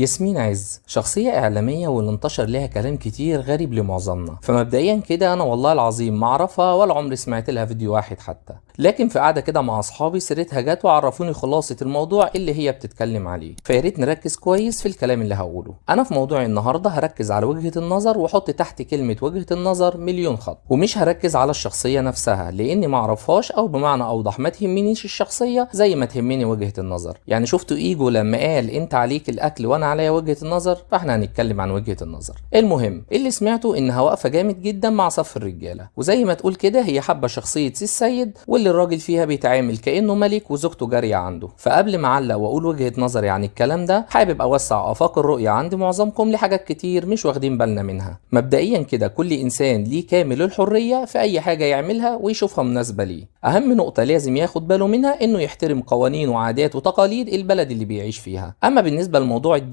ياسمين عز شخصية إعلامية واللي انتشر لها كلام كتير غريب لمعظمنا، فمبدئيا كده أنا والله العظيم ما أعرفها ولا عمري سمعت لها فيديو واحد حتى، لكن في قعدة كده مع أصحابي سيرتها جت وعرفوني خلاصة الموضوع اللي هي بتتكلم عليه، فياريت نركز كويس في الكلام اللي هقوله. أنا في موضوعي النهاردة هركز على وجهة النظر وأحط تحت كلمة وجهة النظر مليون خط، ومش هركز على الشخصية نفسها لأني ما أعرفهاش، أو بمعنى أوضح ما تهمنيش الشخصية زي ما تهمني وجهة النظر. يعني شفتوا إيجو لما قال أنت عليك الأكل وأنا عليا وجهة النظر، فاحنا هنتكلم عن وجهة النظر. المهم اللي سمعته انها واقفة جامد جدا مع صف الرجالة، وزي ما تقول كده هي حابة شخصية سي السيد واللي الراجل فيها بيتعامل كأنه ملك وزوجته جارية عنده. فقبل ما اعلق واقول وجهة نظري عن الكلام ده، حابب اوسع افاق الرؤية عند معظمكم لحاجات كتير مش واخدين بالنا منها. مبدئيا كده كل انسان ليه كامل الحرية في اي حاجة يعملها ويشوفها مناسبة ليه. اهم نقطة لازم ياخد باله منها انه يحترم قوانين وعادات وتقاليد البلد اللي بيعيش فيها. اما بالنسبة لموضوع الدين